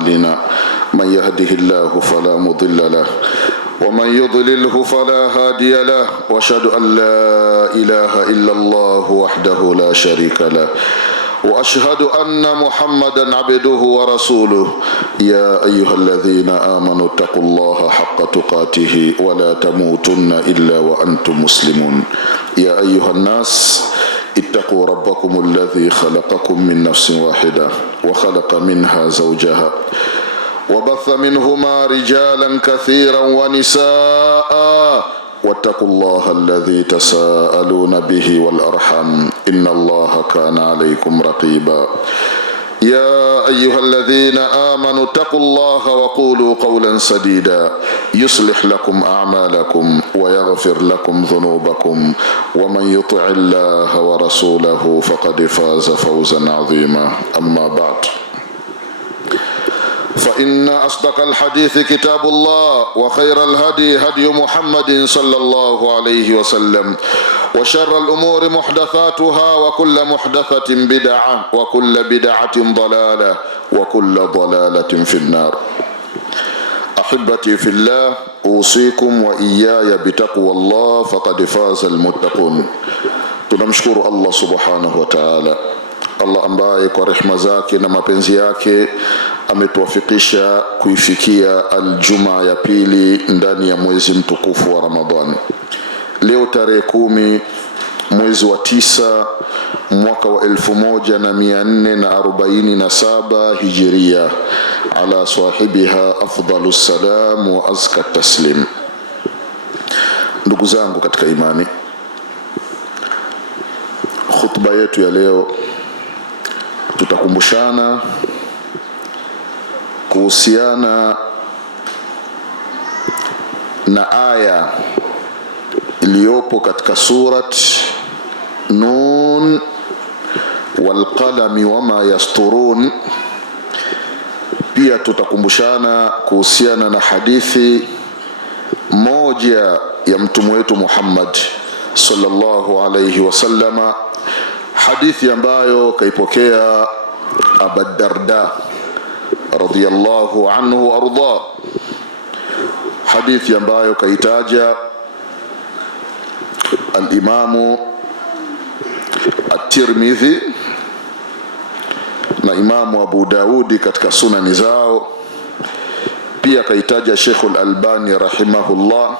أعمالنا من يهده الله فلا مضل له ومن يضلله فلا هادي له وأشهد أن لا إله إلا الله وحده لا شريك له وأشهد أن محمدا عبده ورسوله يا أيها الذين آمنوا اتقوا الله حق تقاته ولا تموتن إلا وأنتم مسلمون يا أيها الناس اتقوا ربكم الذي خلقكم من نفس واحدة وخلق منها زوجها وبث منهما رجالا كثيرا ونساء واتقوا الله الذي تساءلون به والأرحام إن الله كان عليكم رقيبا يا أيها الذين آمنوا اتقوا الله وقولوا قولا سديدا يصلح لكم أعمالكم ويغفر لكم ذنوبكم ومن يطع الله ورسوله فقد فاز فوزا عظيما أما بعد فإن أصدق الحديث كتاب الله وخير الهدي هدي محمد صلى الله عليه وسلم وشر الأمور محدثاتها وكل محدثة بدعة وكل بدعة ضلالة وكل ضلالة في النار أحبتي في الله أوصيكم وإياي بتقوى الله فقد فاز المتقون. Tunamshukuru Allah subhanahu wa ta'ala, Allah ambaye kwa rehema zake na mapenzi yake ametuwafikisha kuifikia aljumaa ya pili ndani ya mwezi mtukufu wa Ramadhani. Leo tarehe 10 mwezi wa 9 mwaka wa 1447 Hijria, ala sahibiha afdalus salam wa azka taslim. Ndugu zangu katika imani, khutba yetu ya leo tutakumbushana kuhusiana na aya iliyopo katika surat Nun wal qalami wama yasturun. Pia tutakumbushana kuhusiana na hadithi moja ya mtume wetu Muhammad sallallahu alayhi wasallama, hadithi ambayo kaipokea Abu Darda radhiyallahu anhu arda, hadithi ambayo kaitaja al-Imamu at-Tirmidhi na Imamu Abu Daudi katika sunani zao. Pia kaitaja Sheikh al-Albani rahimahullah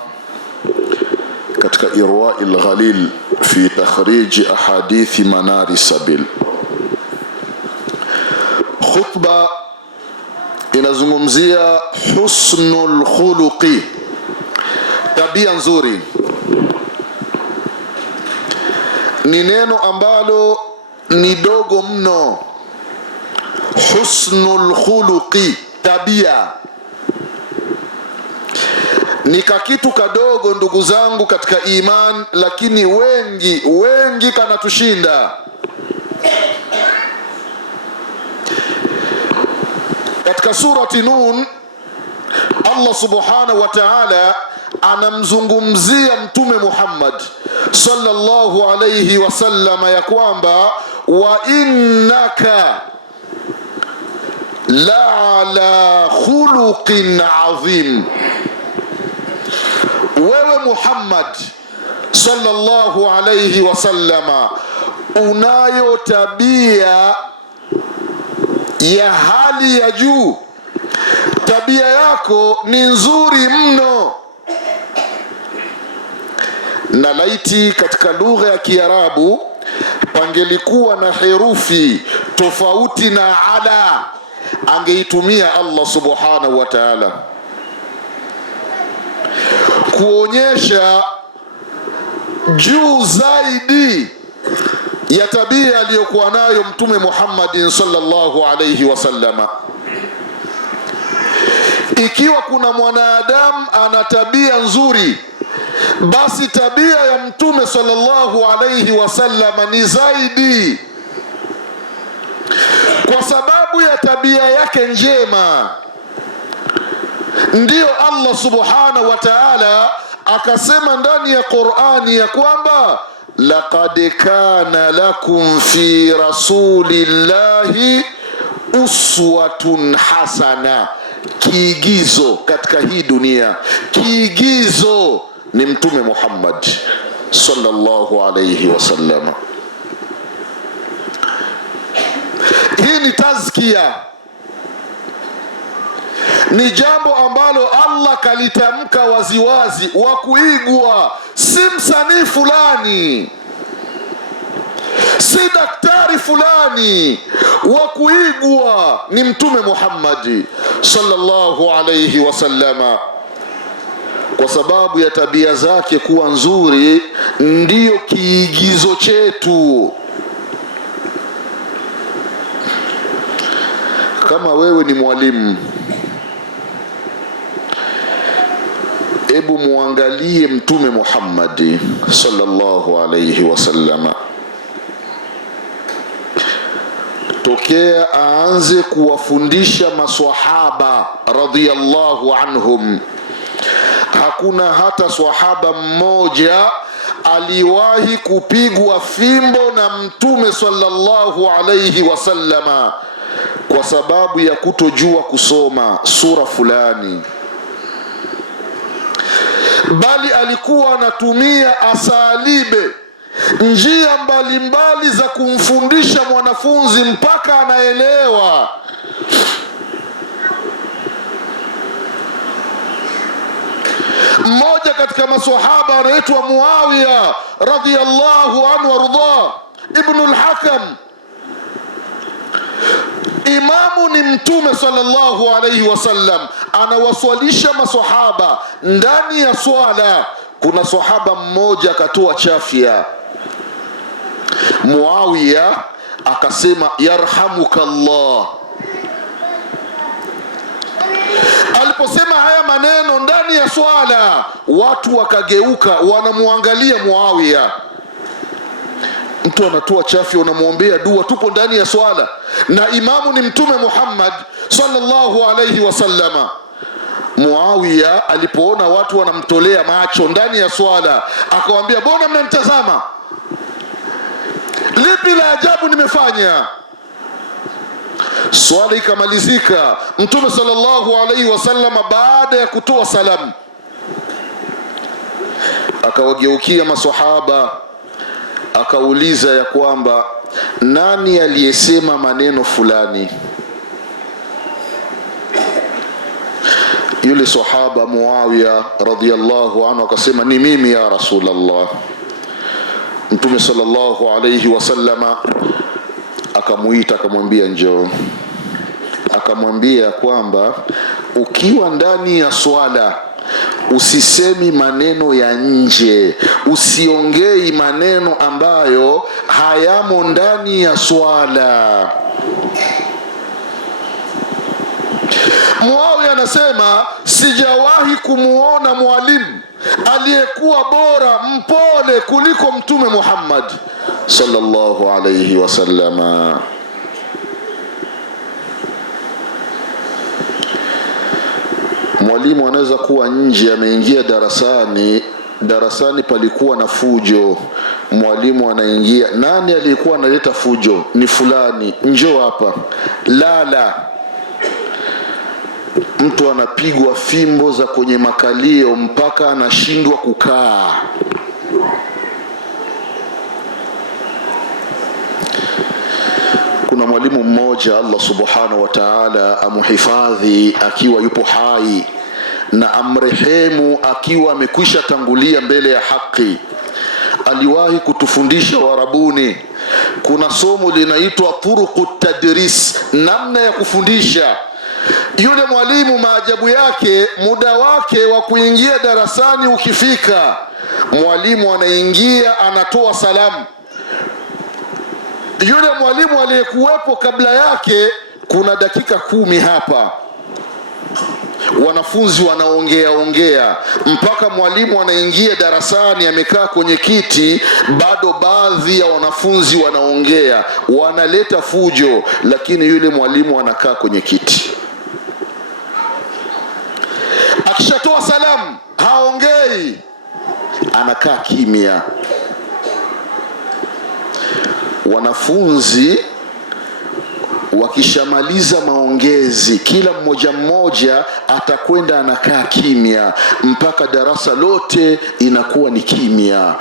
katika Irwa'il Ghalil fi takhrij ahadithi manari sabil. Khutba inazungumzia husnul khuluqi, tabia nzuri. Ni neno ambalo ni dogo mno. Husnul khuluqi, tabia ni kakitu kadogo ndugu zangu katika iman, lakini wengi kanatushinda. Katika surati Nun Allah subhanahu wa ta'ala anamzungumzia mtume Muhammad sallallahu alayhi wasallam ya kwamba wa innaka la ala khuluqin azim. Wewe Muhammad sallallahu alayhi wasallama unayo tabia ya hali ya juu, tabia yako ni nzuri mno. Na laiti katika lugha ya Kiarabu pangelikuwa na herufi tofauti na ala, angeitumia Allah subhanahu wa ta'ala kuonyesha juu zaidi ya tabia aliyokuwa nayo mtume Muhammad sallallahu alayhi wasallama. Ikiwa kuna mwanadamu ana tabia nzuri, basi tabia ya mtume sallallahu alayhi wasallama ni zaidi, kwa sababu ya tabia yake njema. Ndiyo Allah subhanahu wa ta'ala akasema ndani ya Qur'ani ya kwamba laqad kana lakum fi rasulillahi uswatun hasana, kiigizo katika hii dunia, kiigizo ni Mtume Muhammad sallallahu alayhi wasallam. Hii ni tazkia, ni jambo ambalo Allah kalitamka waziwazi, wa kuigwa, si msanii fulani, si daktari fulani, wa kuigwa ni Mtume Muhammad sallallahu alayhi wasallama. Kwa sababu ya tabia zake kuwa nzuri, ndiyo kiigizo chetu. Kama wewe ni mwalimu, hebu muangalie Mtume Muhammad sallallahu alayhi wasallama, tokea aanze kuwafundisha maswahaba radhiyallahu anhum, hakuna hata swahaba mmoja aliwahi kupigwa fimbo na Mtume sallallahu alayhi wasallama kwa sababu ya kutojua kusoma sura fulani, bali alikuwa anatumia asalibe, njia mbalimbali za kumfundisha mwanafunzi mpaka anaelewa. Mmoja katika maswahaba anaitwa Muawiya radhiyallahu anhu warda ibn al-Hakam, imamu ni Mtume sallallahu alayhi wasallam, anawaswalisha maswahaba. Ndani ya swala kuna sahaba mmoja akatoa chafya, Muawiya akasema yarhamukallah. Aliposema haya maneno ndani ya swala, watu wakageuka wanamuangalia Muawiya. Mtu anatoa chafya, unamwombea dua, tupo ndani ya swala na imamu ni Mtume Muhammad sallallahu alayhi wasallama. Muawiya alipoona watu wanamtolea macho ndani ya swala, akawaambia, mbona mnanitazama? Lipi la ajabu nimefanya? Swala ikamalizika. Mtume sallallahu alayhi wasallama baada ya kutoa salamu akawageukia maswahaba, akauliza ya kwamba nani aliyesema maneno fulani? Yule sahaba Muawiya radhiyallahu anhu akasema, ni mimi ya Rasulullah. Mtume sallallahu alayhi wasallama akamuita, akamwambia njoo. Akamwambia kwamba ukiwa ndani ya swala usisemi maneno ya nje, usiongei maneno ambayo hayamo ndani ya swala. Muawiya anasema sijawahi kumuona mwalimu aliyekuwa bora mpole kuliko Mtume Muhammad sallallahu alayhi wasallama. Mwalimu anaweza kuwa nje, ameingia darasani palikuwa na fujo, mwalimu anaingia, nani aliyekuwa analeta fujo? Ni fulani, njoo hapa. Lala, mtu anapigwa fimbo za kwenye makalio mpaka anashindwa kukaa. Kuna mwalimu mmoja, Allah subhanahu wa ta'ala amuhifadhi akiwa yupo hai na amrehemu akiwa amekwisha tangulia mbele ya haki, aliwahi kutufundisha Warabuni. Kuna somo linaitwa turuqut tadris, namna ya kufundisha. Yule mwalimu, maajabu yake, muda wake wa kuingia darasani ukifika, mwalimu anaingia, anatoa salamu. Yule mwalimu aliyekuwepo kabla yake, kuna dakika 10 hapa wanafunzi wanaongea mpaka mwalimu anaingia darasani, amekaa kwenye kiti, bado baadhi ya wanafunzi wanaongea, wanaleta fujo, lakini yule mwalimu anakaa kwenye kiti. Akishatoa salamu haongei, anakaa kimya. Wanafunzi wakishamaliza maongezi, kila mmoja atakwenda anakaa kimya mpaka darasa lote inakuwa ni kimya.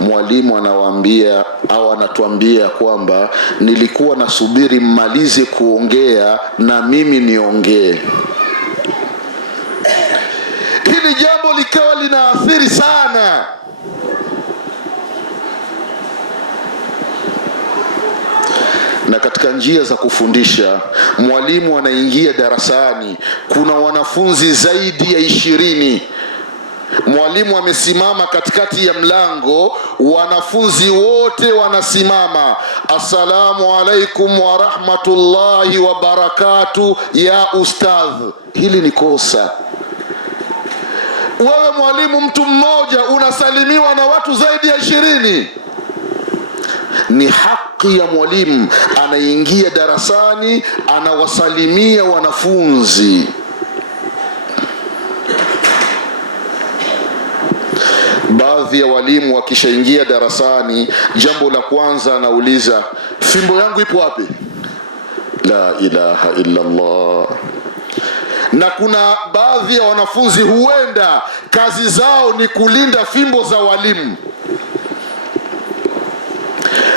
Mwalimu anawaambia au anatuambia kwamba nilikuwa nasubiri mmalize kuongea na mimi niongee. Hili jambo likawa linaathiri sana. Na katika njia za kufundisha, mwalimu anaingia darasani, kuna wanafunzi zaidi ya 20. Mwalimu amesimama katikati ya mlango, wanafunzi wote wanasimama, assalamu alaikum wa rahmatullahi wa barakatuh ya ustadh. Hili ni kosa. Wewe mwalimu, mtu mmoja unasalimiwa na watu zaidi ya 20. Ni haki ya mwalimu, anaingia darasani anawasalimia wanafunzi. Baadhi ya walimu wakishaingia darasani, jambo la kwanza anauliza, fimbo yangu ipo wapi? La ilaha illa Allah. Na kuna baadhi ya wanafunzi huenda kazi zao ni kulinda fimbo za walimu.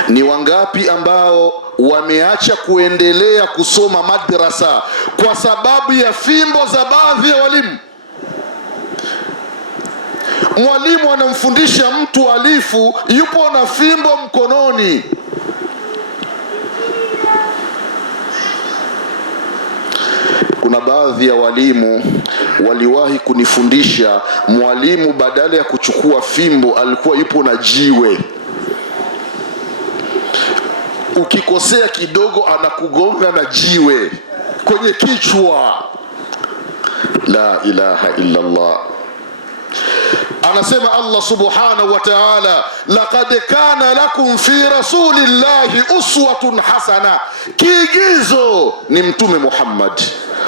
Ni wangapi ambao wameacha kuendelea kusoma madrasa kwa sababu ya fimbo za baadhi ya walimu? Mwalimu anamfundisha mtu alifu, yupo na fimbo mkononi. Kuna baadhi ya walimu waliwahi kunifundisha, mwalimu badala ya kuchukua fimbo alikuwa yupo na jiwe. Ukikosea kidogo anakugonga na jiwe kwenye kichwa. La ilaha illa Allah. Anasema Allah subhanahu wa ta'ala, laqad kana lakum fi rasulillahi uswatun hasana. Kiigizo ni Mtume Muhammad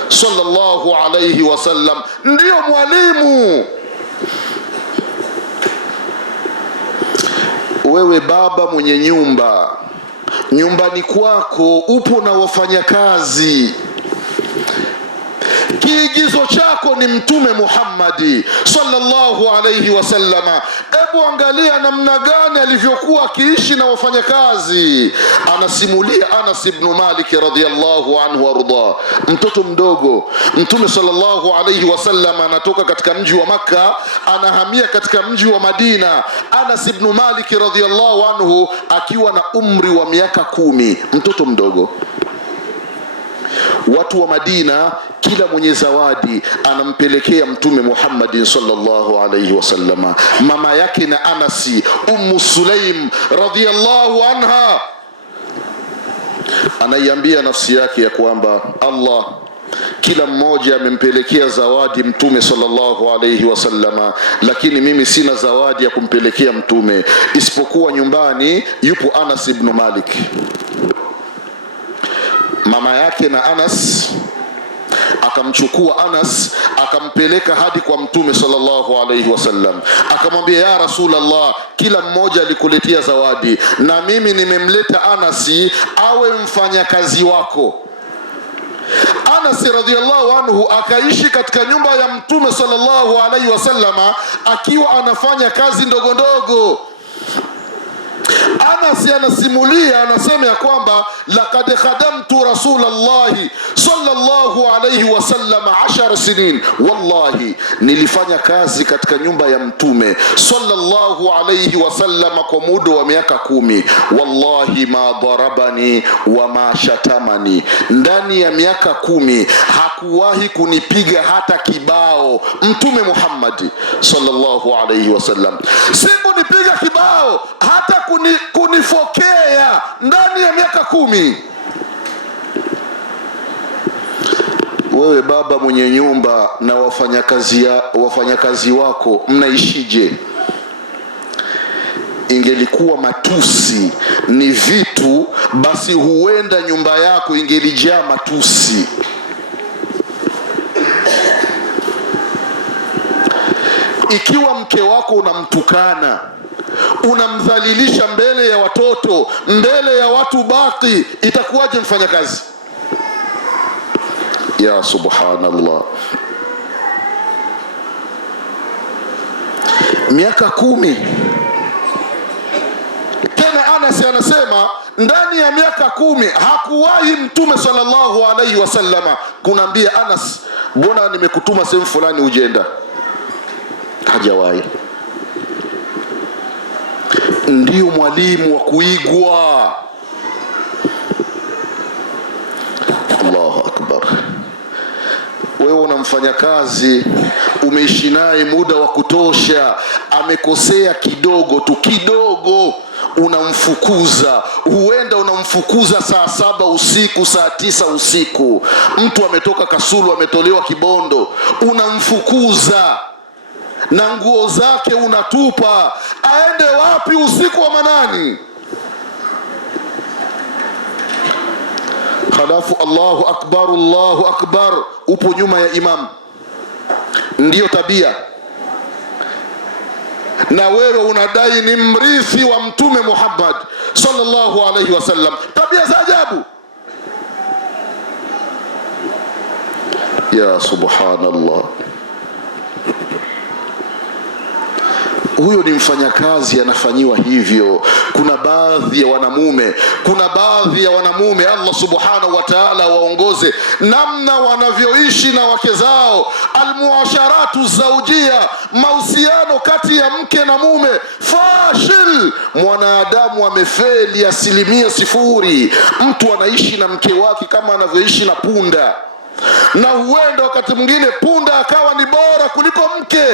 sallallahu alayhi wasallam, ndio mwalimu. Wewe baba mwenye nyumba, nyumbani kwako upo na wafanyakazi, kiigizo chako ni Mtume Muhammad sallallahu alayhi wasallama. Hebu angalia namna gani alivyokuwa akiishi na wafanyakazi. Anasimulia Anas ibn Malik radhiyallahu anhu warda, mtoto mdogo, Mtume sallallahu alayhi wasallama anatoka katika mji wa Makka anahamia katika mji wa Madina. Anas ibn Malik radhiyallahu anhu akiwa na umri wa miaka 10, mtoto mdogo. Watu wa Madina kila mwenye zawadi anampelekea Mtume Muhammad sallallahu alayhi wasallama. Mama yake na Anasi, Ummu Sulaim radhiyallahu anha, anaiambia nafsi yake ya kwamba Allah kila mmoja amempelekea zawadi Mtume sallallahu alayhi wasallama, lakini mimi sina zawadi ya kumpelekea Mtume, isipokuwa nyumbani yupo Anas ibn Malik. Mama yake na Anas akamchukua Anas akampeleka hadi kwa Mtume sallallahu alayhi wasallam, akamwambia, ya Rasulullah, kila mmoja alikuletea zawadi na mimi nimemleta Anasi awe mfanyakazi wako. Anas radhiyallahu anhu akaishi katika nyumba ya Mtume sallallahu alayhi wasallama akiwa anafanya kazi ndogo ndogo. Anas anasimulia, anasema ya kwamba laqad khadamtu rasulallahi sallallahu alayhi wasallam 10 sinin. Wallahi nilifanya kazi katika nyumba ya Mtume sallallahu alayhi wasallam kwa muda wa miaka 10. Wallahi ma darabani wa ma shatamani. Ndani ya miaka 10 hakuwahi kunipiga hata kibao Mtume Muhammad sallallahu alayhi wasallam. Sikunipiga kibao hata kunifokea ndani ya miaka 10. Wewe baba mwenye nyumba na wafanyakazi wako mnaishije? Ingelikuwa matusi ni vitu, basi huenda nyumba yako ingelijaa matusi. Ikiwa mke wako unamtukana, unamdhalilisha mbele ya watoto, mbele ya watu baki, itakuwaje mfanyakazi? Ya subhanallah, miaka 10. Tena Anas anasema ndani ya miaka 10 hakuwahi Mtume sallallahu alaihi wasallama kunambia Anas, mbona nimekutuma sehemu fulani ujenda? Hajawahi. Ndio mwalimu wa kuigwa. Allahu akbar. Wewe unamfanya kazi, umeishi naye muda wa kutosha, amekosea kidogo tu, kidogo, unamfukuza. Huenda unamfukuza saa 7 usiku, saa 9 usiku. Mtu ametoka Kasulu, ametolewa Kibondo, unamfukuza na nguo zake unatupa. Aende wapi usiku wa manani? Halafu Allahu akbar, Allahu akbar, upo nyuma ya imam. Ndiyo tabia. Na wewe unadai ni mrithi wa Mtume Muhammad sallallahu alaihi wasallam. Tabia za ajabu. Ya subhanallah. Huyo ni mfanyakazi anafanyiwa hivyo. Kuna baadhi ya wanamume Allah subhanahu wa ta'ala waongoze namna wanavyoishi na wake zao. Almuasharatu zaujia, mahusiano kati ya mke na mume, fashil. Mwanadamu amefeli 0%. Mtu anaishi na mke wake kama anavyoishi na punda, na huenda wakati mwingine punda akawa ni bora kuliko mke,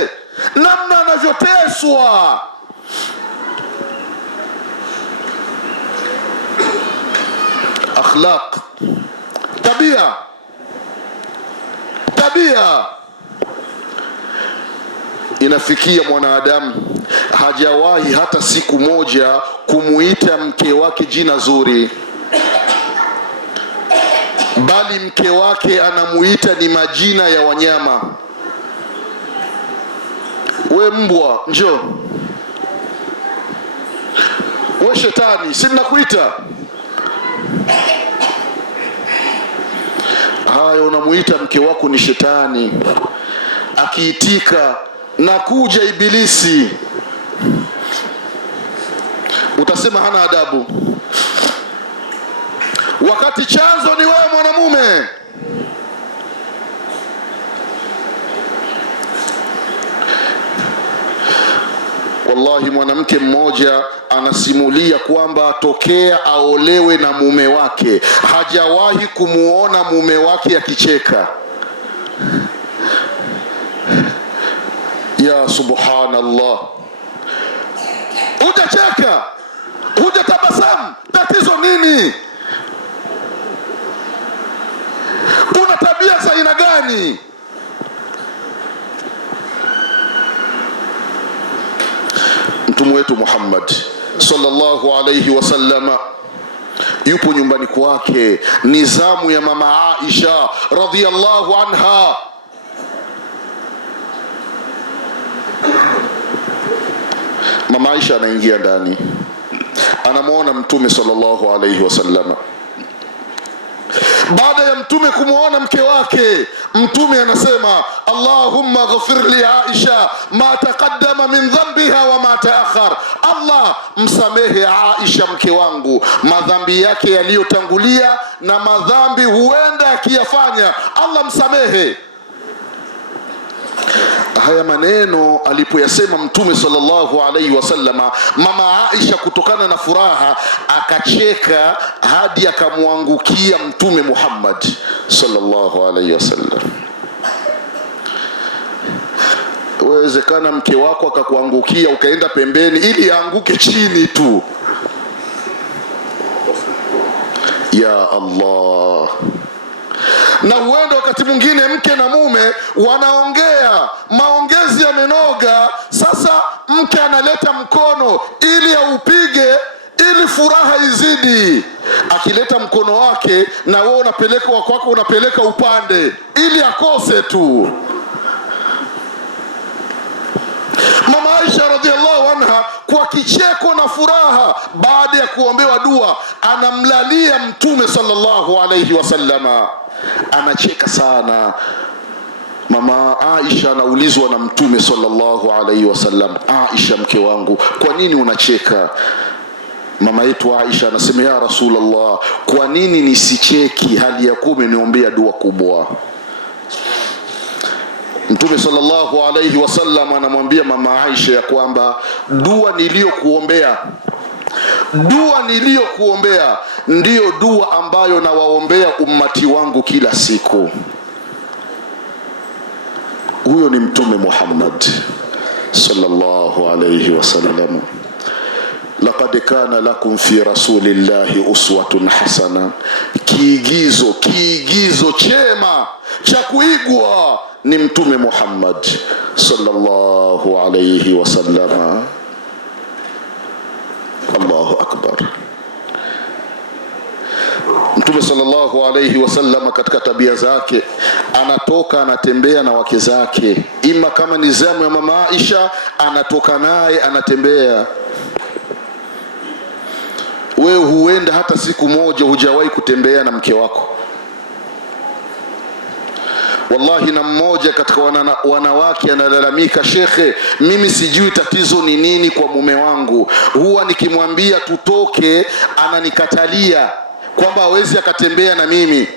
namna anavyoteswa. Akhlaq, tabia inafikia mwanadamu hajawahi hata siku moja kumuita mke wake jina zuri, bali mke wake anamuita ni majina ya wanyama. We mbwa, njoo. We shetani, si nakuita. Hayo unamuita mke wako ni shetani. Akiitika nakuja ibilisi, utasema hana adabu, wakati chanzo ni wewe mwanamume. Wallahi, mwanamke mmoja anasimulia kwamba tokea aolewe na mume wake hajawahi kumuona mume wake akicheka. Ya subhanallah. Hujacheka, hujatabasamu, tatizo nini? Una tabia za aina gani? Mtume wetu Muhammad sallallahu alayhi wasallam yupo nyumbani kwake, nizamu ya mama Aisha radhiyallahu anha. Mama Aisha anaingia ndani, anamuona Mtume sallallahu alayhi wasallam. Baada ya Mtume kumuona mke wake, Mtume anasema, Allahumma ghafir li Aisha ma taqaddama min dhanbiha wa ma ta'akhkhar. Allah, msamehe Aisha mke wangu madhambi yake yaliyotangulia na madhambi huenda akiyafanya, Allah msamehe. Haya maneno alipoyasema Mtume sallallahu alaihi wasallama, mama Aisha kutokana na furaha akacheka hadi akamwangukia Mtume Muhammad sallallahu alaihi wasallam. Wezekana mke wako akakuangukia ukaenda pembeni ili aanguke chini tu. Ya Allah. Na huenda wakati mwingine mke na mume wanaongea, maongezi yamenoga, sasa mke analeta mkono ili aupige ili furaha izidi. Akileta mkono wake na wewe unapeleka wako unapeleka upande ili akose tu. Mama Aisha radhiallahu anha kwa kicheko na furaha, baada ya kuombewa dua, anamlalia Mtume sallallahu alayhi wasallama. anacheka sana. Mama Aisha anaulizwa na Mtume sallallahu alaihi wasallam, Aisha mke wangu, kwa nini unacheka? Mama yetu Aisha anasema, ya Rasulullah, kwa nini nisicheki hali ya kuwa umeniombea dua kubwa? Mtume sallallahu alaihi wasallam anamwambia mama Aisha ya kwamba dua niliyokuombea ndiyo dua ambayo nawaombea ummati wangu kila siku. Huyo ni Mtume Muhammad sallallahu alaihi wasallam. Laqad kana lakum fi rasulillahi uswatun hasana, kiigizo chema cha kuigwa ni Mtume Muhammad sallallahu alayhi wasallam. Allahu akbar. Mtume sallallahu alayhi wasallam katika tabia zake anatoka anatembea na wake zake, ima kama ni zamu ya mama Aisha anatoka naye anatembea. Wewe huenda hata siku moja hujawahi kutembea na mke wako? Wallahi, na mmoja katika wanawake analalamika, shekhe, mimi sijui tatizo ni nini kwa mume wangu, huwa nikimwambia tutoke ananikatalia kwamba hawezi akatembea na mimi,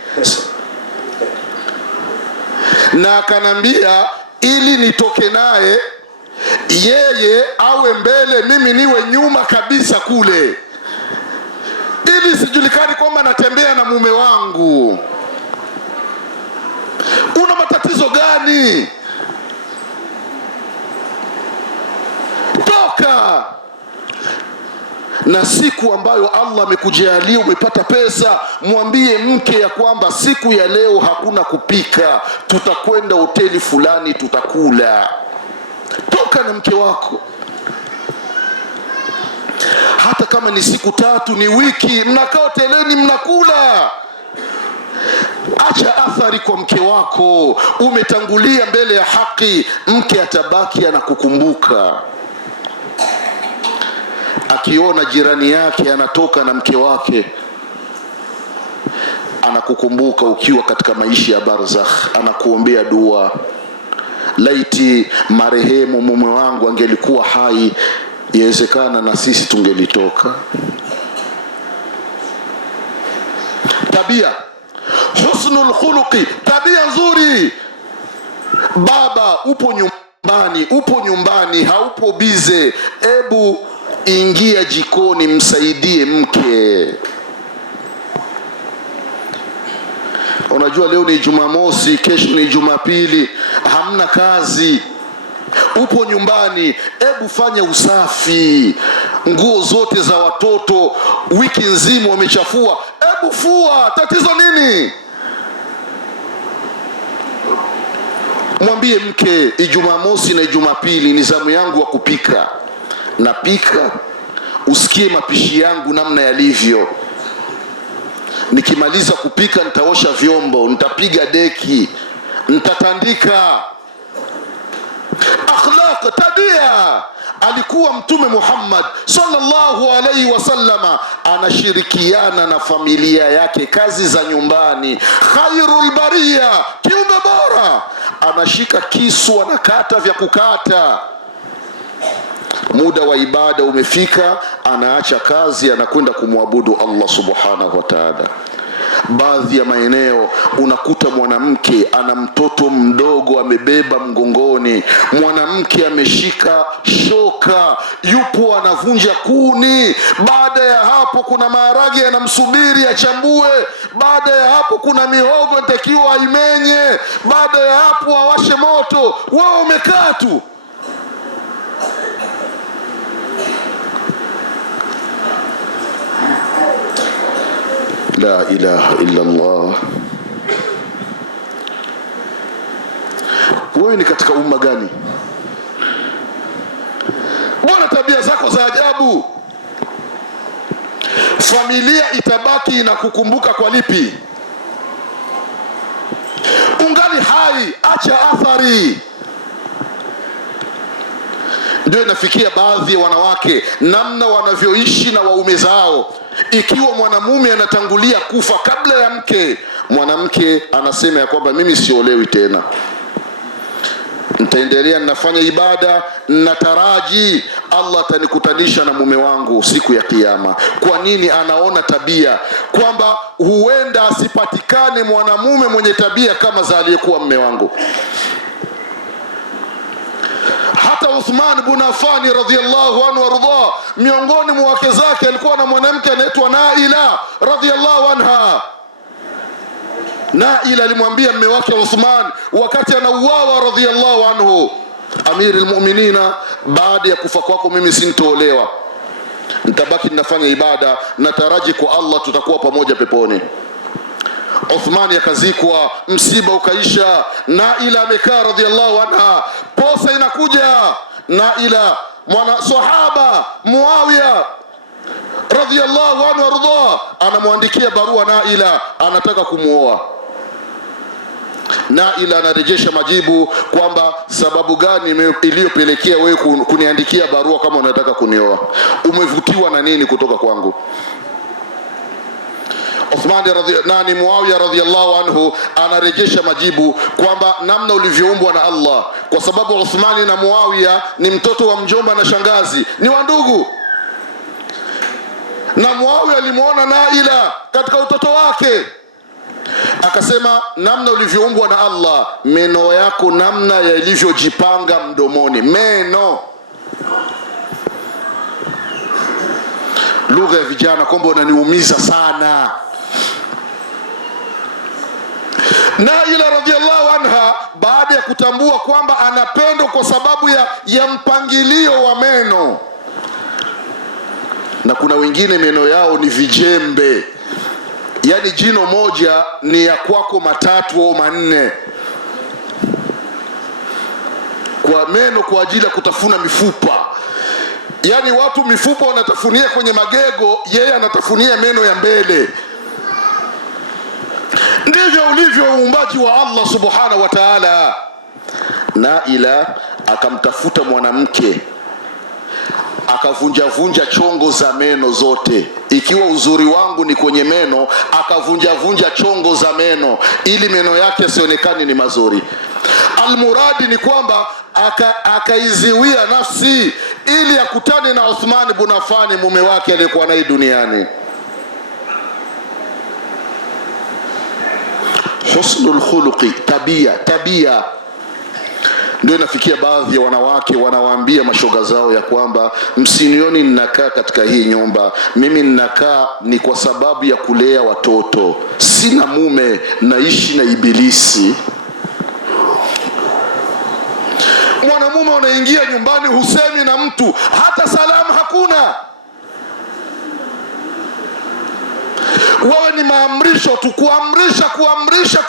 na akanambia ili nitoke naye yeye awe mbele, mimi niwe nyuma kabisa kule, ili sijulikani kwamba natembea na mume wangu. Una matatizo gani? Toka. Na siku ambayo Allah amekujalia umepata pesa, mwambie mke ya kwamba siku ya leo hakuna kupika, tutakwenda hoteli fulani tutakula. Toka na mke wako. Hata kama ni siku 3 ni wiki, mnakaa hotelini mnakula. Acha athari kwa mke wako. Umetangulia mbele ya haki, mke atabaki anakukumbuka. Akiona jirani yake anatoka na mke wake, anakukumbuka ukiwa katika maisha ya barzakh, anakuombea dua. Laiti marehemu mume wangu angelikuwa hai, yawezekana na sisi tungelitoka. Tabia, husnul khuluqi, tabia nzuri. Baba, upo nyumbani, haupo bize, ebu ingia jikoni, msaidie mke. Unajua leo ni Jumamosi, kesho ni Jumapili, hamna kazi, upo nyumbani, ebu fanya usafi. Nguo zote za watoto wiki nzima wamechafua, ebu fua. Tatizo nini? Mwambie mke, Jumamosi na Jumapili ni zamu yangu wa kupika. Napika, usikie mapishi yangu namna yalivyo. Nikimaliza kupika nitaosha vyombo, nitapiga deki, nitatandika. Akhlaq, tabia. Alikuwa Mtume Muhammad sallallahu alaihi wasallama anashirikiana na familia yake kazi za nyumbani. Khairul bariya, kiumbe bora, anashika kisu anakata vya kukata. Muda wa ibada umefika, anaacha kazi, anakwenda kumwabudu Allah subhanahu wa ta'ala. Baadhi ya maeneo unakuta mwanamke ana mtoto mdogo amebeba mgongoni, mwanamke ameshika shoka, yupo anavunja kuni. Baada ya hapo kuna maharage anamsubiri achambue. Baada ya hapo kuna mihogo inatakiwa aimenye. Baada ya hapo awashe moto. Wewe umekaa tu. La ilaha illa Allah. Wewe ni katika umma gani? Mbona tabia zako za ajabu? Familia itabaki inakukumbuka kwa lipi? Ungali hai, acha athari. Ndio inafikia baadhi ya wanawake namna wanavyoishi na waume zao. Ikiwa mwanamume anatangulia kufa kabla ya mke, mwanamke anasema ya kwamba mimi siolewi tena, nitaendelea ninafanya ibada, nataraji Allah atanikutanisha na mume wangu siku ya kiyama. Kwa nini? Anaona tabia kwamba huenda asipatikane mwanamume mwenye tabia kama za aliyekuwa mume wangu. Hata Uthman ibn Affan radhiyallahu anhu warda, miongoni mwa wake zake alikuwa na mwanamke anaitwa Naila radhiyallahu anha. Naila alimwambia mume wake Uthman wakati anauawa radhiyallahu anhu, Amir al-Mu'minina, baada ya kufa kwako mimi sintoolewa, nitabaki ninafanya ibada, nataraji kwa Allah tutakuwa pamoja peponi. Uthman akazikwa, msiba ukaisha, Naila amekaa radhiyallahu anha. Posa inakuja, Naila mwana sahaba Muawiya radhiyallahu anhu arda anamwandikia barua Naila, anataka kumuoa. Naila anarejesha majibu kwamba sababu gani iliyopelekea wewe kuniandikia barua kama unataka kunioa? Umevutiwa na nini kutoka kwangu? Muawiya radhiyallahu anhu anarejesha majibu kwamba namna ulivyoumbwa na Allah, kwa sababu Uthmani na Muawiya ni mtoto wa mjomba na shangazi, ni wandugu. Na Muawiya alimuona Naila katika utoto wake, akasema namna ulivyoumbwa na Allah, meno yako namna yalivyojipanga mdomoni, meno. Lugha ya vijana kwamba unaniumiza sana. Naila radhiyallahu anha baada ya kutambua kwamba anapendwa kwa sababu ya mpangilio wa meno, na kuna wengine meno yao ni vijembe, yani jino moja ni ya kwako matatu au manne, kwa meno kwa ajili ya kutafuna mifupa. Yani watu mifupa wanatafunia kwenye magego, yeye anatafunia meno ya mbele. Ndivyo ulivyo uumbaji wa Allah subhanahu wa ta'ala. Naila akamtafuta mwanamke, akavunja chongo za meno zote. Ikiwa uzuri wangu ni kwenye meno, akavunja chongo za meno ili meno yake sionekane ni mazuri. Almuradi ni kwamba akaiziwia nafsi ili akutane na Uthman ibn Affan, mume wake aliyekuwa naye duniani. Husnul khuluqi, tabia. Ndio inafikia baadhi ya wanawake wanawaambia mashoga zao ya kwamba msinioni ninakaa katika hii nyumba, mimi ninakaa ni kwa sababu ya kulea watoto, sina mume, naishi na ibilisi. Mwanamume unaingia nyumbani husemi na mtu hata salamu hakuna. Wewe ni maamrisho tu,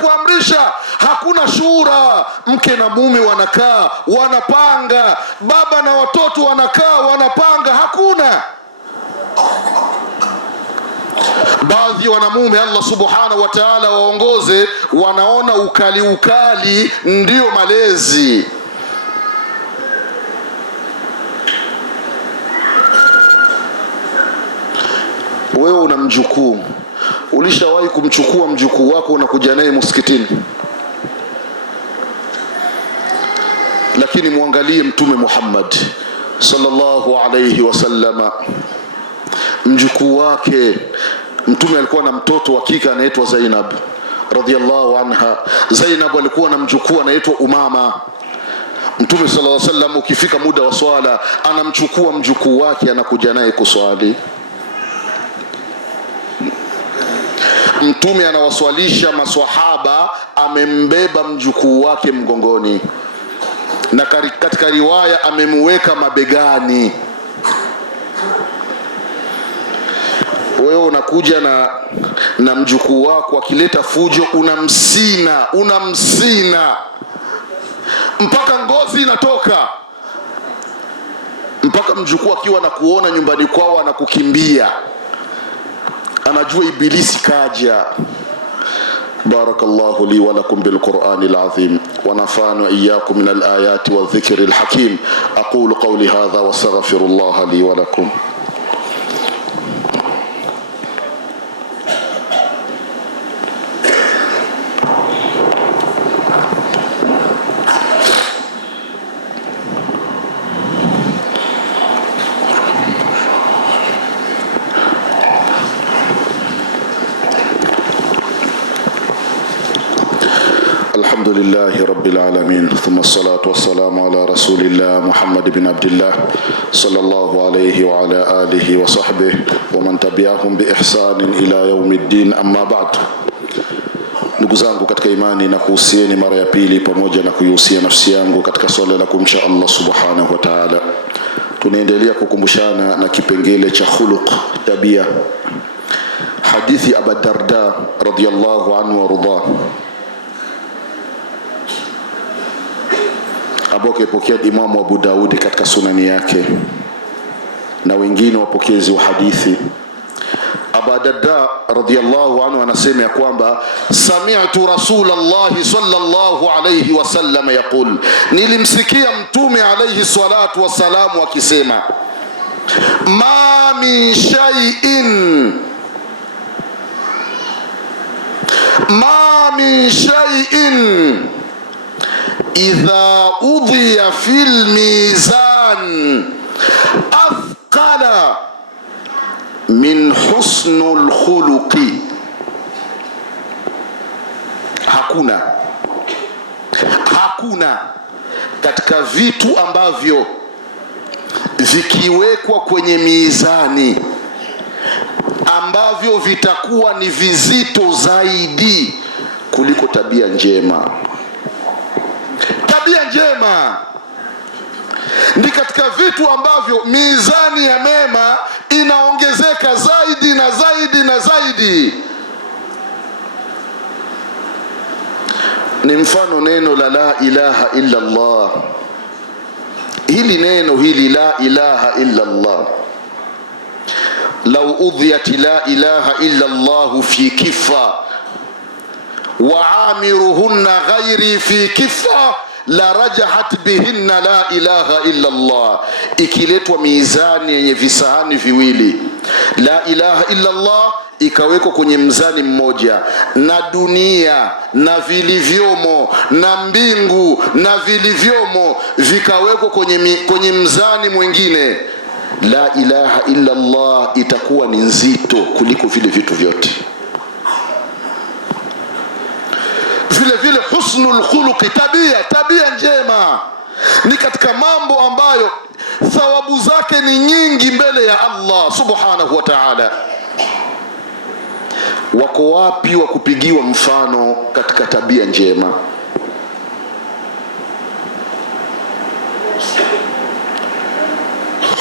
kuamrisha, hakuna shura. Mke na mume wanakaa wanapanga, baba na watoto wanakaa wanapanga, hakuna. Baadhi ya wanamume Allah subhanahu wa ta'ala waongoze, wanaona ukali ndio malezi. Wewe una mjukuu, ulishawahi kumchukua mjukuu wako unakuja naye msikitini? Lakini muangalie Mtume Muhammad sallallahu alayhi wasallama, mjukuu wake. Mtume alikuwa na mtoto wa kike anaitwa Zainab radhiyallahu anha. Zainab alikuwa na mjukuu anaitwa Umama. Mtume sallallahu alayhi wasallam ukifika muda wa swala anamchukua mjukuu wake anakuja naye kuswali. Mtume anawaswalisha maswahaba, amembeba mjukuu wake mgongoni, na katika riwaya amemweka mabegani. Wewe unakuja na mjukuu wako, akileta fujo unamsina mpaka ngozi inatoka, mpaka mjukuu akiwa na kuona nyumbani kwao anakukimbia, anajua ibilisi kaja. Barakallahu li wa lakum bil Qur'anil azim wa nafa'ana wa iyyakum min al ayati wa dhikril hakim. Aqulu qawli hadha wa astaghfirullah li wa lakum. لله رب العالمين ثم الصلاة والسلام على رسول الله محمد بن عبد الله صلى الله عليه وعلى آله وصحبه ومن تبعهم بإحسان إلى يوم الدين. أما بعد, ndugu zangu katika imani, na kuhusieni mara ya pili pamoja na kuihusia nafsi yangu katika swala la kumcha Allah subhanahu wa ta'ala. Tunaendelea kukumbushana na kipengele cha khuluq, tabia. Hadithi Abu Darda radhiyallahu anhu warda, apokea Imam Abu Daud katika sunani yake na wengine wapokezi wa hadithi. Abu Darda radhiyallahu anhu anasema ya kwamba sami'tu Rasulullah sallallahu alayhi wasallam yaqul, nilimsikia mtume alayhi salatu wasalam akisema, ma min shay'in idha udhiya fil mizan athqala min husnul khuluqi. Hakuna katika vitu ambavyo vikiwekwa kwenye mizani ambavyo vitakuwa ni vizito zaidi kuliko tabia njema. Tabia njema ni katika vitu ambavyo mizani ya mema inaongezeka zaidi na zaidi na zaidi. Ni mfano neno la ilaha illa Allah. Hili neno hili la ilaha illa Allah, law udhiyat la ilaha illa Allah fi kifa wa amiruhunna ghairi fi kifa la rajahat bihinna la ilaha illa Allah. Ikiletwa mizani yenye visahani viwili, la ilaha illa Allah ikawekwa kwenye mzani mmoja, na dunia na vilivyomo na mbingu na vilivyomo vikawekwa kwenye mzani mwingine, la ilaha illa Allah itakuwa ni nzito kuliko vile vitu vyote. Vile vile husnul khuluqi, tabia njema ni katika mambo ambayo thawabu zake ni nyingi mbele ya Allah subhanahu wa ta'ala. Wako wapi wa kupigiwa mfano katika tabia njema?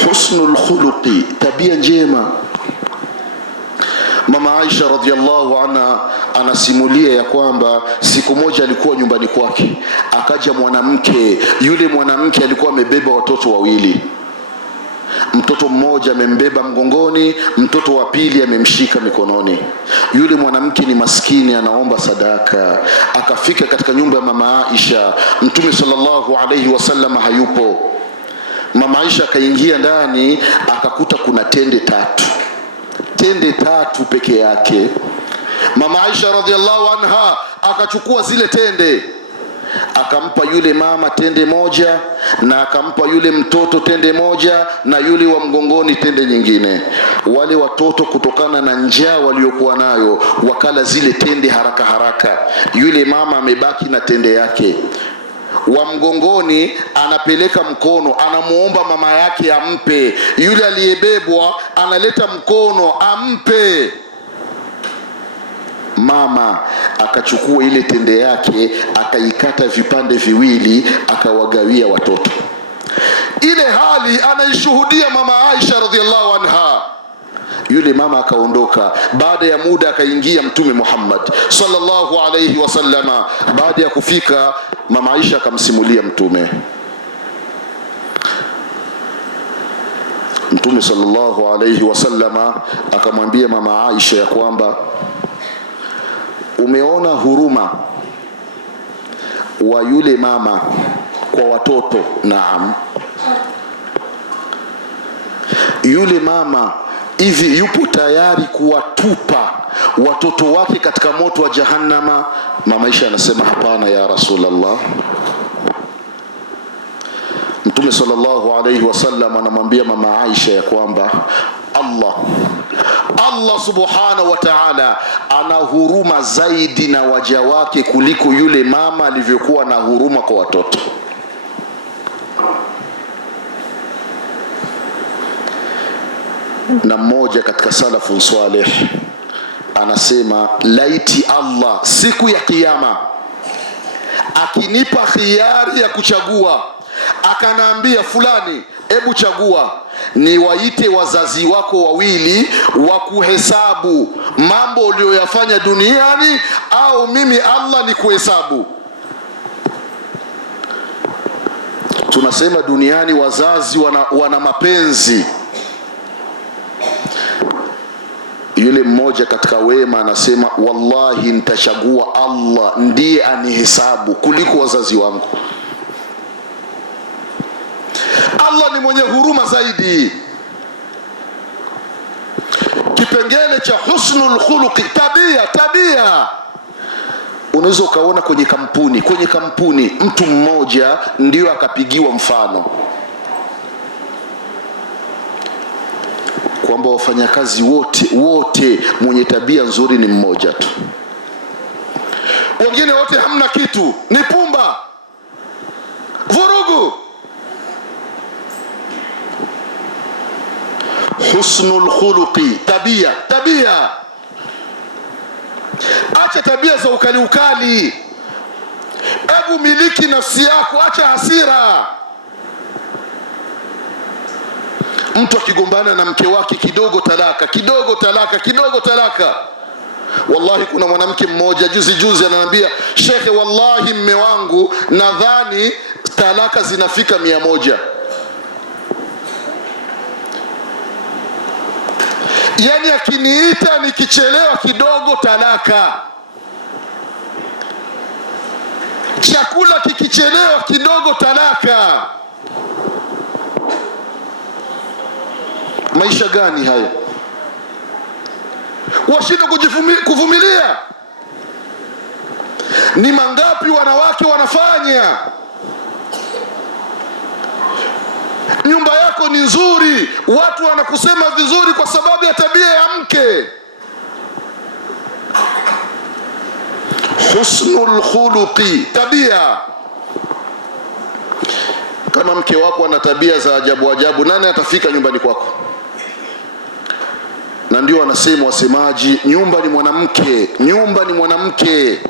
Husnul khuluqi, tabia njema. Mama Aisha radhiyallahu anha anasimulia ya kwamba siku moja alikuwa nyumbani kwake, akaja mwanamke. Yule mwanamke alikuwa amebeba watoto wawili. Mtoto mmoja amembeba mgongoni, mtoto wa pili amemshika mikononi. Yule mwanamke ni maskini, anaomba sadaka. Akafika katika nyumba ya Mama Aisha, Mtume sallallahu alayhi wasallam hayupo. Mama Aisha akaingia ndani, akakuta kuna tende tatu peke yake. Mama Aisha radhiallahu anha akachukua zile tende, akampa yule mama tende moja, na akampa yule mtoto tende moja, na yule wa mgongoni tende nyingine. Wale watoto kutokana na njaa waliokuwa nayo wakala zile tende haraka haraka. Yule mama amebaki na tende yake. Wa mgongoni anapeleka mkono, anamuomba mama yake ampe. Yule aliyebebwa analeta mkono ampe. Mama akachukua ile tende yake, akaikata vipande viwili, akawagawia watoto. Ile hali anaishuhudia Mama Aisha radhiallahu anha. Yule mama akaondoka. Baada ya muda akaingia Mtume Muhammad sallallahu alayhi wasallama. Baada ya kufika, Mama Aisha akamsimulia Mtume sallallahu alayhi wasallama akamwambia Mama Aisha ya kwamba, umeona huruma wa yule mama kwa watoto? Naam. Yule mama hivi yupo tayari kuwatupa watoto wake katika moto wa jahannama? Mama Aisha anasema, hapana ya Rasulullah. Mtume sallallahu alayhi wasallam anamwambia Mama Aisha ya kwamba Allah. Allah subhanahu wa ta'ala ana huruma zaidi na waja wake kuliko yule mama alivyokuwa na huruma kwa watoto. Na mmoja katika salafu salih anasema, laiti Allah siku ya kiyama akinipa khiari ya kuchagua, akanaambia fulani, hebu chagua, ni waite wazazi wako wawili wa kuhesabu mambo uliyoyafanya duniani, au mimi Allah ni kuhesabu. Tunasema duniani wazazi wana mapenzi. Yule mmoja katika wema anasema, wallahi nitachagua Allah ndiye anihesabu kuliko wazazi wangu. Allah ni mwenye huruma zaidi. Kipengele cha husnul khuluqi, tabia. Unaweza ukaona kwenye kampuni mtu mmoja ndio akapigiwa mfano kwamba wafanyakazi wote mwenye tabia nzuri ni mmoja tu, wengine wote hamna kitu, ni pumba, vurugu. Husnul khuluqi, tabia. Acha tabia za ukali. Ebu miliki nafsi yako, acha hasira. Mtu akigombana na mke wake, kidogo talaka. Wallahi kuna mwanamke mmoja juzi ananiambia, shekhe, wallahi mme wangu nadhani talaka zinafika 100. Yani akiniita nikichelewa kidogo talaka, chakula kikichelewa kidogo talaka. Maisha gani haya? Washinda kuvumilia. Ni mangapi wanawake wanafanya? Nyumba yako ni nzuri, watu wanakusema vizuri kwa sababu ya tabia ya mke. Husnul khuluqi, tabia. Kama mke wako ana tabia za ajabu, nani atafika nyumbani kwako? Na ndio wanasema wasemaji, nyumba ni mwanamke.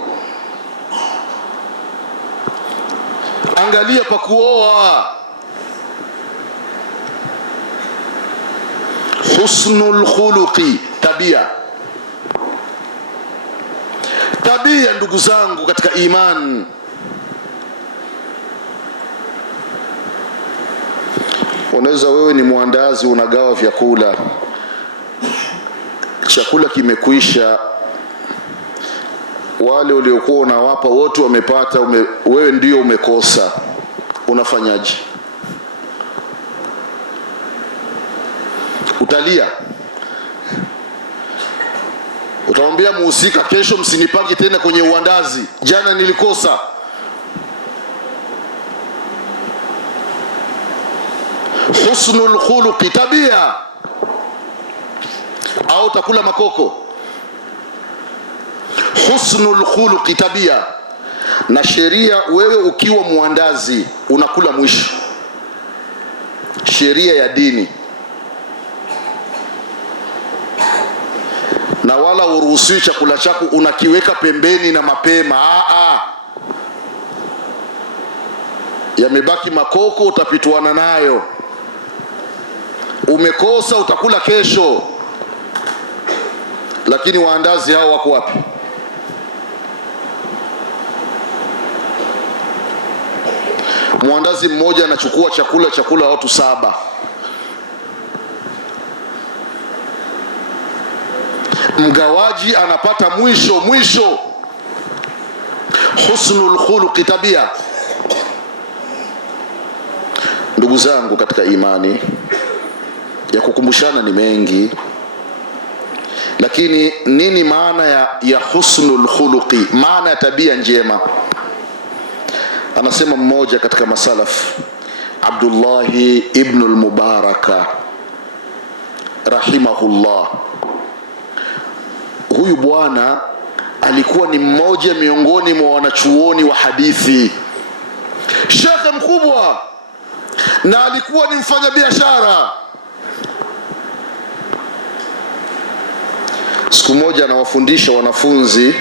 Angalia pa kuoa. Husnul khuluqi, tabia. Ndugu zangu katika iman, unaweza wewe ni muandazi, unagawa vyakula, chakula kimekwisha, wale waliokuwa unawapa wote wamepata, wewe ndio umekosa. Unafanyaje? Utalia? Utamwambia muhusika, kesho msinipange tena kwenye uandazi, jana nilikosa? Husnul khuluqi, tabia. Au utakula makoko? Husnul khuluqi, tabia. Na sheria, wewe ukiwa muandazi unakula mwisho, sheria ya dini. Na wala uruhusiwi chakula chako unakiweka pembeni na mapema. Yamebaki makoko, utapituana nayo. Umekosa, utakula kesho. Lakini waandazi hao wako wapi? Muandazi mmoja anachukua chakula watu 7. Mgawaji anapata mwisho. Husnul khuluqi, tabia. Ndugu zangu katika imani, ya kukumbushana ni mengi, lakini nini maana ya husnul khuluqi, maana ya tabia njema? Anasema mmoja katika masalaf, Abdullah ibn al-Mubaraka rahimahullah. Huyu bwana alikuwa ni mmoja miongoni mwa wanachuoni wa hadithi, shekhe mkubwa, na alikuwa ni mfanyabiashara. Siku moja anawafundisha wanafunzi,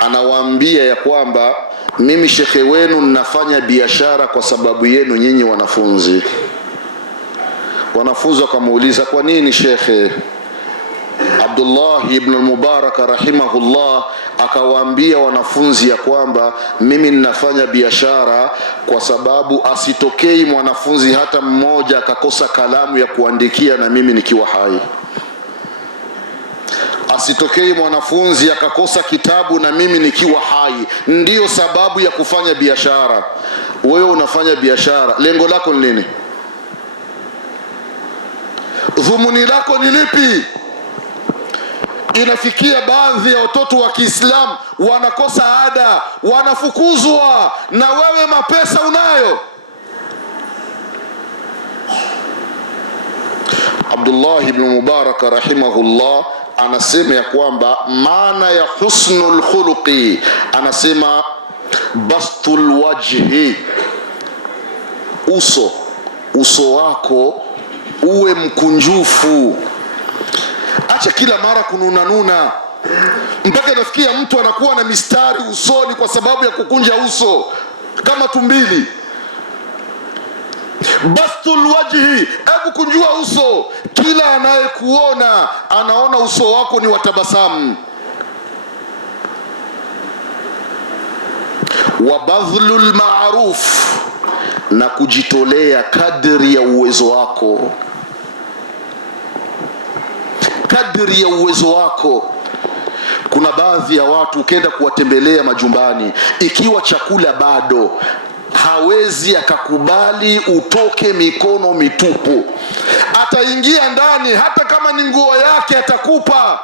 anawaambia ya kwamba mimi shekhe wenu ninafanya biashara kwa sababu yenu nyinyi wanafunzi. Wanafunzi wakamuuliza, kwa nini shekhe? Abdullah ibn al-Mubarak rahimahullah akawaambia wanafunzi ya kwamba mimi ninafanya biashara kwa sababu asitokei mwanafunzi hata mmoja akakosa kalamu ya kuandikia na mimi nikiwa hai. Asitokei mwanafunzi akakosa kitabu na mimi nikiwa hai. Ndiyo sababu ya kufanya biashara. Wewe unafanya biashara, lengo lako ni nini? Dhumuni lako ni lipi? Inafikia baadhi ya watoto wa Kiislamu wanakosa ada, wanafukuzwa, na wewe mapesa unayo. Abdullah ibn Mubarak rahimahullah anasema ya kwamba maana ya husnul khuluqi, anasema bastul wajhi, uso wako uwe mkunjufu. Acha kila mara kununanuna mpaka nafikia mtu anakuwa na mistari usoni kwa sababu ya kukunja uso kama tumbili. Bastul wajhi, hebu kunjua uso. Kila anayekuona anaona uso wako ni watabasamu. Wa badhlul ma'ruf, na kujitolea kadri ya uwezo wako. Kadri ya uwezo wako. Kuna baadhi ya watu ukenda kuwatembelea majumbani, ikiwa chakula bado, hawezi akakubali utoke mikono mitupu. Ataingia ndani, hata kama ni nguo yake atakupa.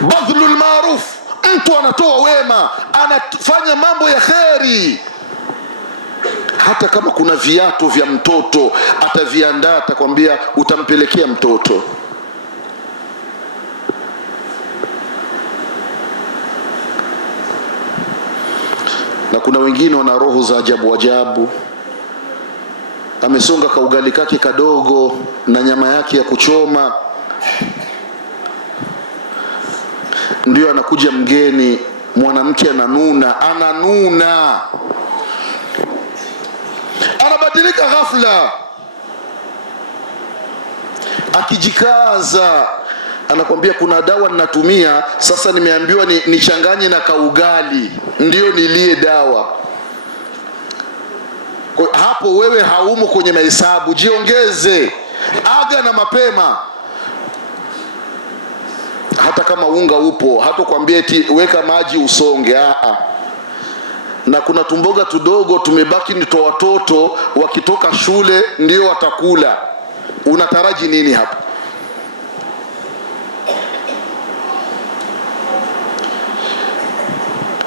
Badhlul ma'ruf, mtu anatoa wema, anafanya mambo ya kheri. Hata kama kuna viatu vya mtoto ataviandaa, atakwambia utampelekea mtoto. Na kuna wengine wana roho za ajabu ajabu. Amesonga kaugali kake kadogo na nyama yake ya kuchoma, ndio anakuja mgeni, mwanamke ananuna, anabadilika ghafla. Akijikaza anakwambia kuna dawa ninatumia, sasa nimeambiwa nichanganye na kaugali ndio nilie dawa. Hapo wewe haumo kwenye mahesabu, jiongeze, aga na mapema. Hata kama unga upo, hata kwambia eti weka maji usonge. Na kuna tumboga tudogo tumebaki, ni toa watoto wakitoka shule ndio watakula. Unataraji nini hapo?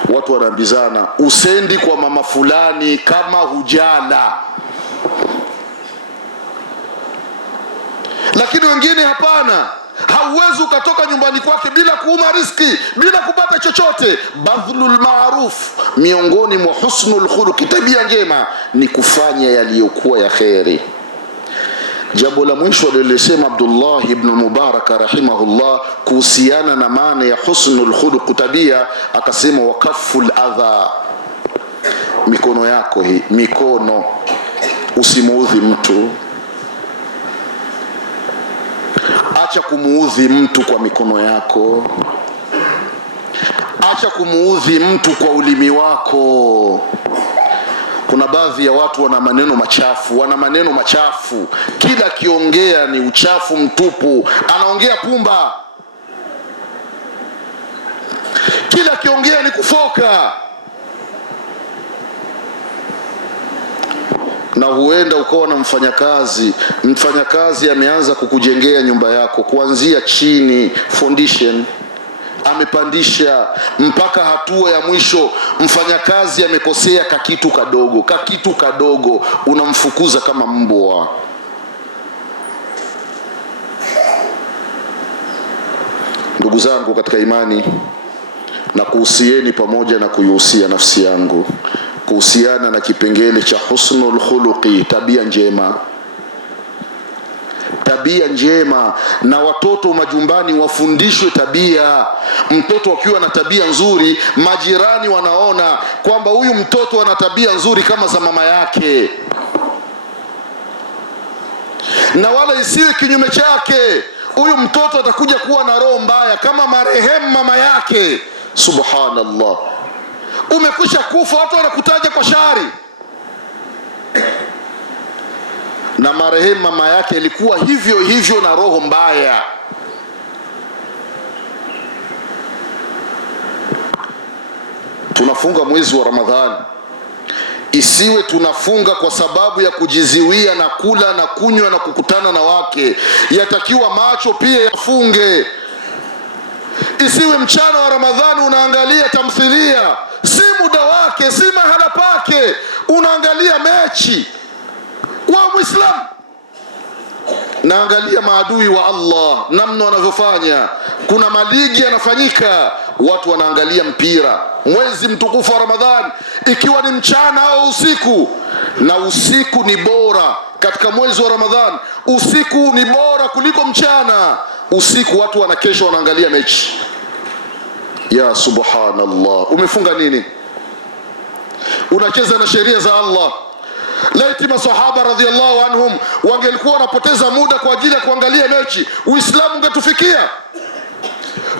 Watu wanaambizana, usendi kwa mama fulani kama hujala. Lakini wengine hapana, hauwezi ukatoka nyumbani kwake bila kuuma riski, bila kupata chochote. Badhlul ma'ruf, miongoni mwa husnul khuluq, tabia njema, ni kufanya yaliyokuwa ya kheri. Jambo la mwisho alilosema Abdullah ibn Mubarak rahimahullah kuhusiana na maana ya husnul khuluq, tabia, akasema wakaful adha, mikono yako hii, mikono usimuudhi mtu. Acha kumuudhi mtu kwa mikono yako. Acha kumuudhi mtu kwa ulimi wako. Kuna baadhi ya watu wana maneno machafu, kila kiongea ni uchafu mtupu. Anaongea pumba, kila kiongea ni kufoka. Na huenda ukawa na mfanyakazi ameanza kukujengea nyumba yako kuanzia chini, foundation, amepandisha mpaka hatua ya mwisho. Mfanyakazi amekosea kakitu kadogo unamfukuza kama mbwa. Ndugu zangu katika imani, na kuhusieni pamoja na kuihusia nafsi yangu kuhusiana na kipengele cha husnul khuluqi, tabia njema. Tabia njema, na watoto majumbani wafundishwe tabia. Mtoto akiwa na tabia nzuri, majirani wanaona kwamba huyu mtoto ana tabia nzuri kama za mama yake, na wala isiwe kinyume chake. Huyu mtoto atakuja kuwa na roho mbaya kama marehemu mama yake. Subhanallah, umekwisha kufa, watu wanakutaja kwa shari, na marehemu mama yake ilikuwa hivyo hivyo na roho mbaya. Tunafunga mwezi wa Ramadhani, isiwe tunafunga kwa sababu ya kujiziwia na kula na kunywa na kukutana na wake. Yatakiwa macho pia yafunge. Isiwe mchana wa Ramadhani unaangalia tamthilia, si muda wake, si mahala pake, unaangalia mechi. Wa Muislamu, naangalia maadui wa Allah namna wanavyofanya. Kuna maligi yanafanyika, watu wanaangalia mpira. Mwezi mtukufu wa Ramadhani, ikiwa ni mchana au usiku, na usiku ni bora katika mwezi wa Ramadhani. Usiku ni bora kuliko mchana. Usiku watu wanakesha wanaangalia mechi. Ya subhanallah, umefunga nini? Unacheza na sheria za Allah. Laiti masahaba radhiallahu anhum wangelikuwa wanapoteza muda kwa ajili ya kuangalia mechi, Uislamu ungetufikia.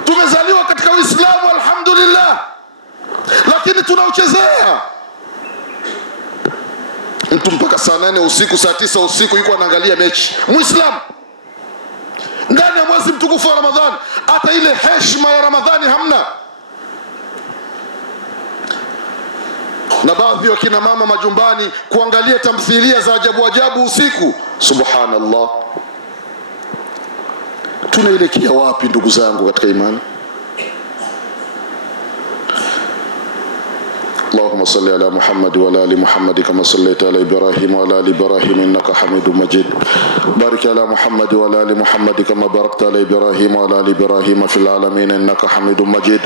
Tumezaliwa katika Uislamu alhamdulillah, lakini tunauchezea. Mtu mpaka saa 8 usiku, saa 9 usiku yuko anaangalia mechi. Muislamu ndani ya mwezi mtukufu wa Ramadhani, hata ile heshima ya Ramadhani hamna. Na baadhi ya kina mama majumbani kuangalia tamthilia za ajabu ajabu usiku. Subhanallah, tunaelekea wapi ndugu zangu katika imani? اللهم صل على محمد وعلى ال محمد كما صليت على ابراهيم وعلى ال ابراهيم انك حميد مجيد. بارك على محمد وعلى ال محمد كما باركت على ابراهيم وعلى ال ابراهيم في العالمين انك حميد مجيد.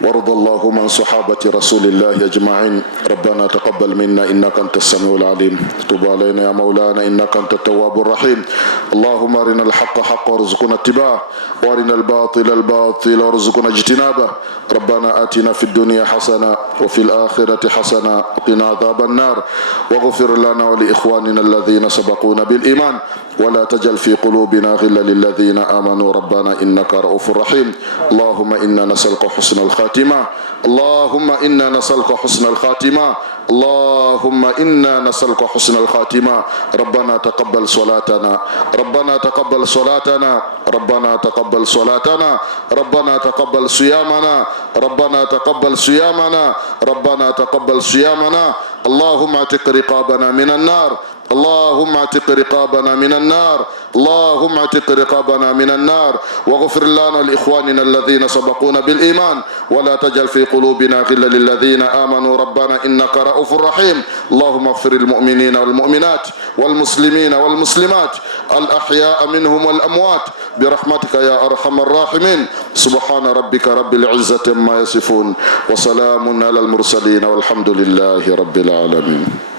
وارض اللهم عن صحابة رسول الله أجمعين. ربنا تقبل منا إنك أنت السميع العليم، تب علينا يا مولانا إنك أنت التواب الرحيم. اللهم أرنا الحق حقا وارزقنا اتباعه، وأرنا الباطل باطلا وارزقنا اجتنابه. ربنا آتنا في الدنيا حسنة وفي الآخرة حسنة وقنا عذاب النار، واغفر لنا ولإخواننا الذين سبقونا بالإيمان، ولا تجعل في قلوبنا غلا للذين آمنوا ربنا إنك رؤوف رحيم. اللهم إنا نسألك حسن الخاتمة، اللهم إنا نسألك حسن الخاتمة، اللهم إنا نسألك حسن الخاتمة. ربنا تقبل صلاتنا، ربنا تقبل صلاتنا، ربنا تقبل صلاتنا، ربنا تقبل صيامنا، ربنا تقبل صيامنا، ربنا تقبل صيامنا. اللهم اعتق رقابنا من النار، اللهم اعتق رقابنا من النار، اللهم اعتق رقابنا من النار. واغفر لنا لإخواننا الذين سبقونا بالإيمان، ولا تجعل في قلوبنا غلا للذين آمنوا ربنا إنك رؤوف رحيم. اللهم اغفر المؤمنين والمؤمنات والمسلمين والمسلمات الأحياء منهم والأموات برحمتك يا أرحم الراحمين. سبحان ربك رب العزة ما يصفون، وسلام على المرسلين والحمد لله رب العالمين.